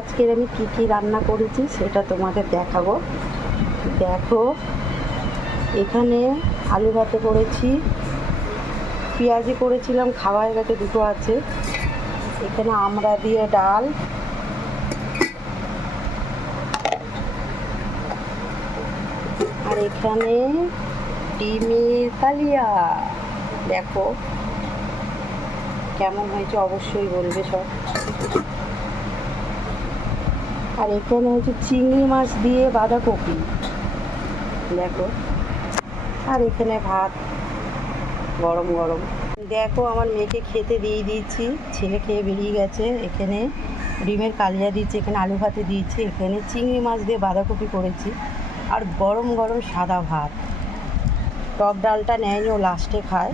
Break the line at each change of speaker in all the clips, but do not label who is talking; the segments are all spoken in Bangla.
আজকের আমি কি কি রান্না করেছি সেটা তোমাদের দেখাবো। দেখো, এখানে আলু ভাতে করেছি, পেঁয়াজি করেছিলাম হয়ে গেছে দুটো আছে। এখানে আমরা দিয়ে ডাল। আর এখানে ডিমের কালিয়া। দেখো, কেমন হয়েছে অবশ্যই বলবে সব। আর এখানে হচ্ছে চিংড়ি মাছ দিয়ে বাঁধাকপি। দেখো। আর এখানে ভাত, গরম গরম। দেখো, আমার মেয়েকে খেতে দিয়ে দিয়েছি ছেলে খেয়ে বেরিয়ে গেছে। এখানে ডিমের কালিয়া দিয়েছি এখানে আলু ভাতে দিয়েছি এখানে চিংড়ি মাছ দিয়ে বাঁধাকপি করেছি। আর গরম গরম সাদা ভাত। টক ডালটা নেয়নি, ও লাস্টে খায়।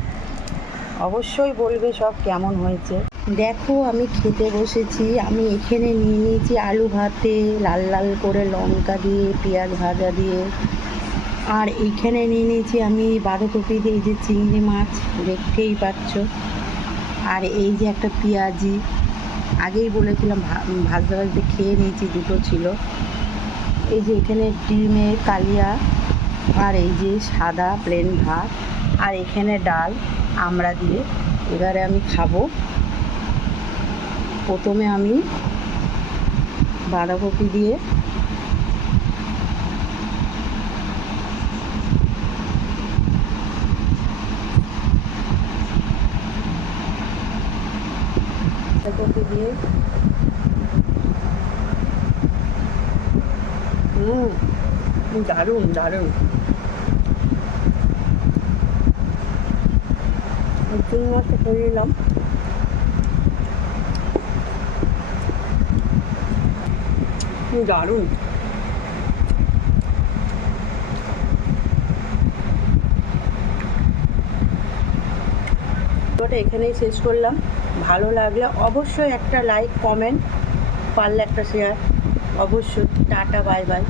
অবশ্যই বলবে সব কেমন হয়েছে। দেখো, আমি খেতে বসেছি, আমি এখানে নিয়ে নিয়েছি আলু ভাতে, লাল লাল করে লঙ্কা দিয়ে, পেঁয়াজ ভাজা দিয়ে। আর এইখানে নিয়ে নিয়েছি আমি বাঁধাকপি দিয়ে, এই যে চিংড়ি মাছ, দেখতেই পাচ্ছ। আর এই যে একটা পেঁয়াজি, আগেই বলেছিলাম ভাজতে ভাজতে খেয়ে নিয়েছি, দুটো ছিল। এই যে এখানে ডিমের কালিয়া, আর এই যে সাদা প্লেন ভাত, আর এখানে ডাল। আমড়া দিয়ে। এবারে আমি খাব। প্রথমে আমি বাঁধাকপি দিয়ে বাঁধাকপি দিয়ে হুম দারুণ দারুণ। চিংড়ি মাছটা করে নিলাম দারুণ ভিডিওটা এখানেই শেষ করলাম। ভালো লাগলে অবশ্যই একটা লাইক কমেন্ট পারলে একটা শেয়ার অবশ্যই, টাটা বাই বাই